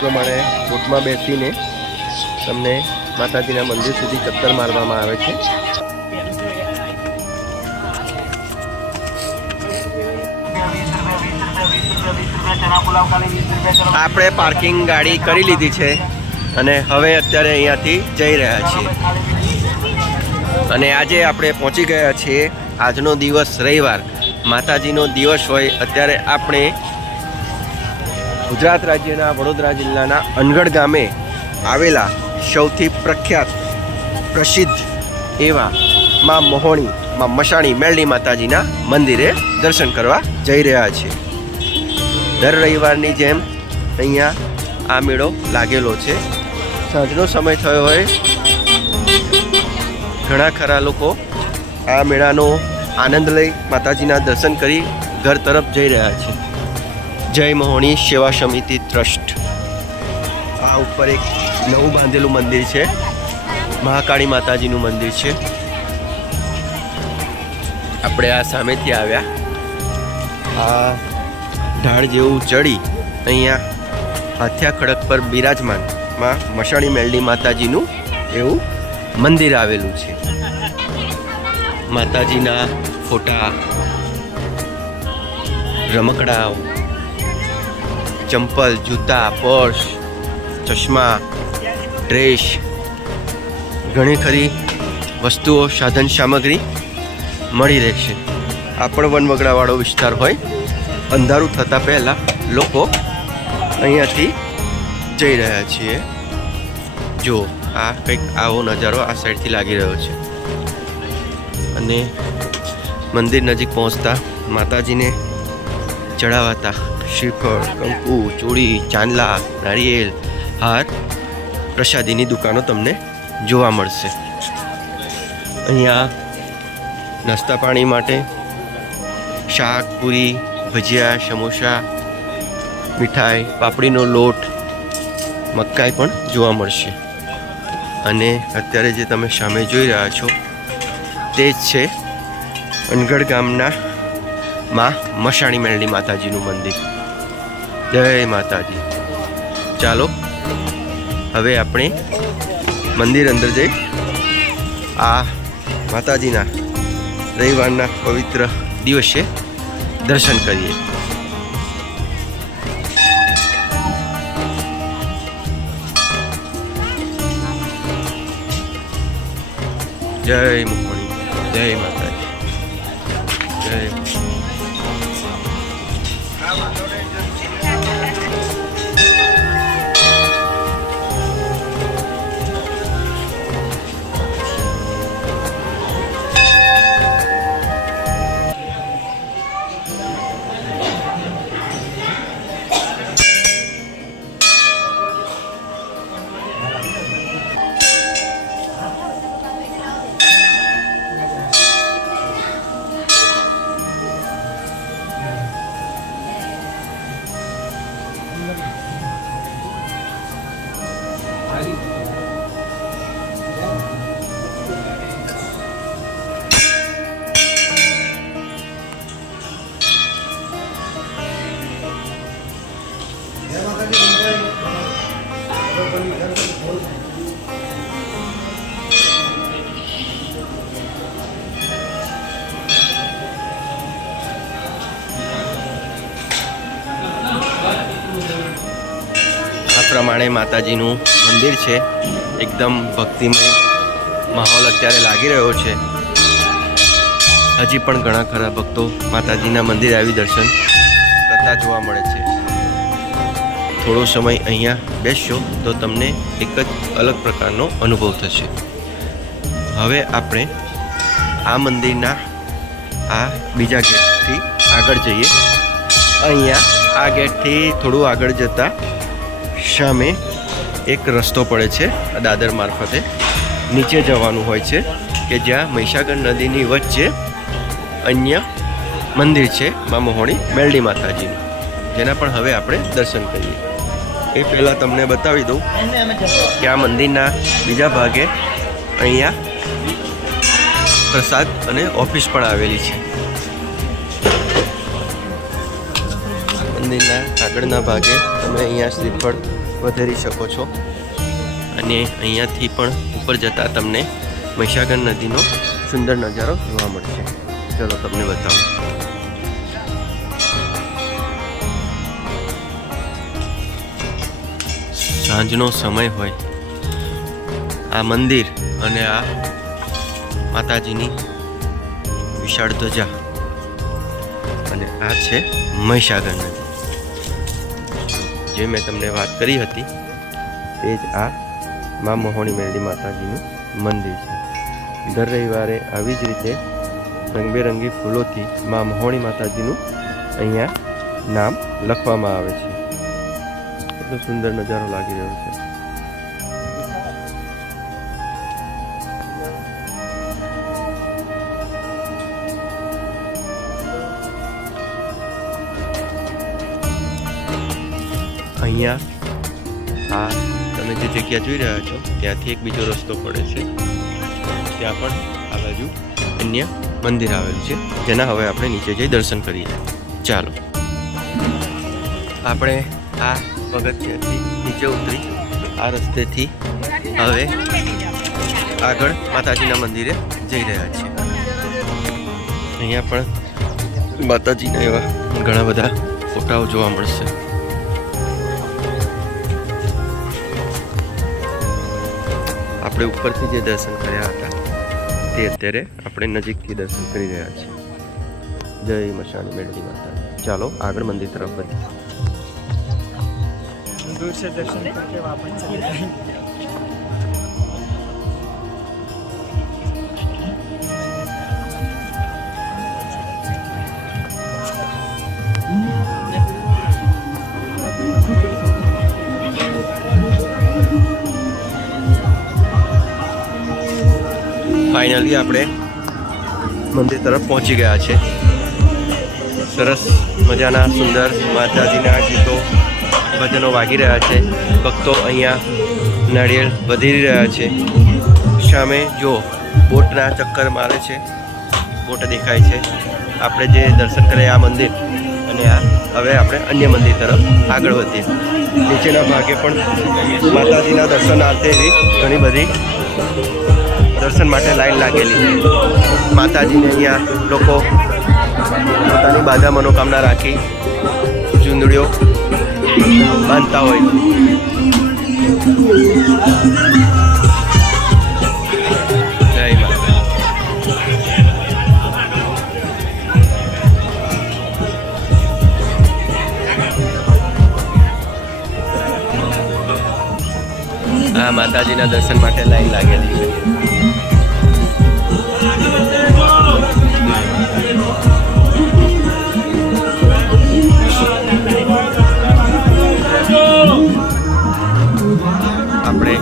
પ્રમાણે બોટમાં બેસીને તમને માતાજીના મંદિર સુધી ચક્કર મારવામાં આવે છે। આપણે પાર્કિંગ ગાડી કરી લીધી છે અને હવે અત્યારે અહીંયાથી જઈ રહ્યા છીએ અને આજે આપણે પહોંચી ગયા છીએ। આજનો દિવસ રવિવાર, માતાજીનો દિવસ હોય। અત્યારે આપણે ગુજરાત રાજ્યના વડોદરા જિલ્લાના અનગઢ ગામે આવેલા સૌથી પ્રખ્યાત પ્રસિદ્ધ એવા માં મોહણી માં મશાણી મેલડી માતાજીના મંદિરે દર્શન કરવા જઈ રહ્યા છીએ। દર રવિવારની જેમ અહીંયા આ મેળો લાગેલો છે। સાંજનો સમય થયો હોય, ઘણા ખરા લોકો આ મેળાનો આનંદ લઈ માતાજીના દર્શન કરી ઘર તરફ જઈ રહ્યા છે। જય મોહણી સેવા સમિતિ ટ્રસ્ટ। આ ઉપર એક નવું બાંધેલું મંદિર છે, મહાકાળી માતાજીનું મંદિર છે। આપણે આ સામેથી આવ્યા, આ ઢાળ જેવું ચડી અહીંયા હાથિયા ખડક પર બિરાજમાન માં મશાણી મેલડી માતાજીનું એવું મંદિર આવેલું છે। માતાજીના ફોટા, રમકડાઓ, ચંપલ, જૂતા, પર્સ, ચશ્મા, ડ્રેસ, ઘણી ખરી વસ્તુઓ, સાધન સામગ્રી મળી રહેશે। આ પણ વનવગડાવાળો વિસ્તાર હોય। અંધારું થતાં પહેલાં લોકો અહીંયાથી જઈ રહ્યા છીએ। જો આ કંઈક આવો નજારો આ સાઈડથી લાગી રહ્યો છે અને મંદિર નજીક પહોંચતા માતાજીને ચડાવાતા શ્રીફળ, કંકુ, ચૂડી, ચાંદલા, નારિયેલ, હાર, પ્રસાદીની દુકાનો તમને જોવા મળશે। અહીંયા નાસ્તા પાણી માટે શાક, પૂરી, ભજીયા, સમોસા, મીઠાઈ, પાપડીનો લોટ, મકાઈ પણ જોવા મળશે। અને અત્યારે જે તમે સામે જોઈ રહ્યા છો તે જ છે અનગઢ ગામના માં મશાણી મેલડી માતાજીનું મંદિર। જય માતાજી। ચાલો હવે આપણે મંદિર અંદર જઈ આ માતાજીના રવિવારના પવિત્ર દિવસે દર્શન કરીએ। જય મોહણી, જય માતાજી, જય પ્રમાણે માતાજીનું મંદિર છે। એકદમ ભક્તિમય માહોલ અત્યારે લાગી રહ્યો છે। હજી પણ ઘણા ખરા ભક્તો માતાજીના મંદિરે આવી દર્શન કરતા જોવા મળે છે। થોડો સમય અહીંયા બેસશો તો તમને એક જ અલગ પ્રકારનો અનુભવ થશે। હવે આપણે આ મંદિરના આ બીજા ગેટથી આગળ જઈએ। અહીંયા આ ગેટથી થોડું આગળ જતાં સામે એક રસ્તો પડે છે, દાદર મારફતે નીચે જવાનું હોય છે કે જ્યાં મહીસાગર નદીની વચ્ચે અન્ય મંદિર છે માં મોહણી મેલડી માતાજીનું, જેના પણ હવે આપણે દર્શન કરીએ। એ પહેલાં તમને બતાવી દઉં કે આ મંદિરના બીજા ભાગે અહીંયા પ્રસાદ અને ઓફિસ પણ આવેલી છે। મંદિરના આગળના ભાગે તમે અહીંયા શ્રીફળ વધેરી શકો છો. અને અહીંયાથી પણ ઉપર જતાં તમને મહીસાગર નદીનો સુંદર નજારો જોવા મળશે. ચલો તમને બતાવું. સાંજનો સમય હોય, આ મંદિર અને આ માતાજીની વિશાળ ધજા અને આ છે મહીસાગર નદી. જે મેં તમને વાત કરી હતી તે જ આ મા મહોણી મેરડી માતાજીનું મંદિર છે. દર રવિવારે આવી જ રીતે રંગબેરંગી ફૂલોથી મા મહોણી માતાજીનું અહીંયા નામ લખવામાં આવે છે. એટલો સુંદર નજારો લાગી રહ્યો છે. અહીંયા આ તમે જે જગ્યા જોઈ રહ્યા છો ત્યાંથી એક બીજો રસ્તો પડે છે. ત્યાં પણ આ બાજુ અન્ય મંદિર આવેલું છે, જેના હવે આપણે નીચે જઈ દર્શન કરીએ. ચાલો આપણે આ પગથિયાથી નીચે ઉતરી આ રસ્તેથી હવે આગળ માતાજીના મંદિરે જઈ રહ્યા છીએ. અહીંયા પણ માતાજીના એવા ઘણા બધા ફોટાઓ જોવા મળશે. આપણે ઉપરથી જે દર્શન કર્યા હતા તે અત્યારે આપણે નજીકથી દર્શન કરી રહ્યા છીએ. જય મશાણી મેરડી માતા. ચાલો આગળ મંદિર તરફ વધીએ. दूर से दर्शन करके वापस चले जाएंगे. ફાઇનલી આપણે મંદિર તરફ પહોંચી ગયા છે. સરસ મજાના સુંદર માતાજીના ગીતો ભજનો વાગી રહ્યા છે. ભક્તો અહીંયા નાળિયેર વધી રહ્યા છે. સામે જો બોટના ચક્કર મારે છે, બોટ દેખાય છે. આપણે જે દર્શન કરીએ આ મંદિર અને આ હવે આપણે અન્ય મંદિર તરફ આગળ વધીએ. નીચેના ભાગે પણ માતાજીના દર્શનાર્થે ઘણી બધી દર્શન માટે લાઈન લાગેલી છે. માતાજીને અહીંયા લોકો પોતાની બાધા મનોકામના રાખી ચૂંદડીઓ બાંધતા હોય. જય માતા. આ માતાજીના દર્શન માટે લાઈન લાગેલી છે. આપણે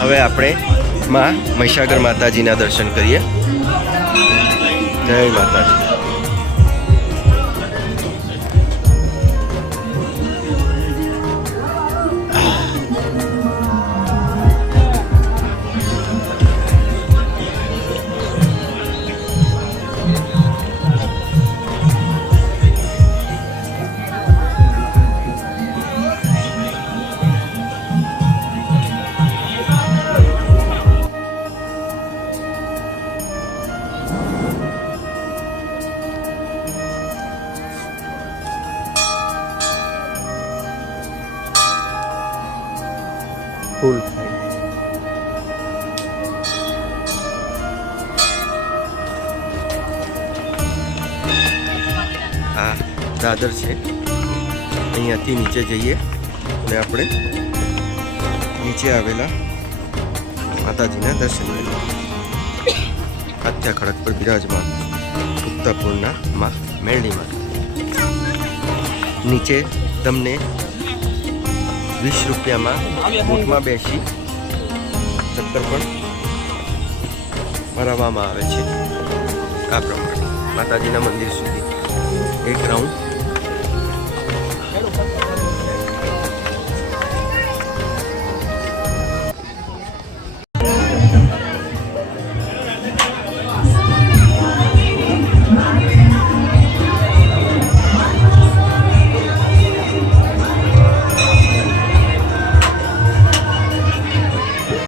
હવે આપણે માં મહીસાગર માતાજીના દર્શન કરીએ. જય માતાજી. ફૂલ થાય. આ દાદર છે, અહીંયાથી નીચે જઈએ અને આપણે નીચે આવેલા માતાજીના દર્શન કરીએ. હાથ્યા ખડક પર બિરાજમાન ઉત્તરપુરના માં મેરડી માતા. નીચે તમને 20 રૂપિયામાં બોટમાં બેસી ચક્કર પણ ભરાવવામાં આવે છે. આ પ્રમાણે માતાજીના મંદિર સુધી એક રાઉન્ડ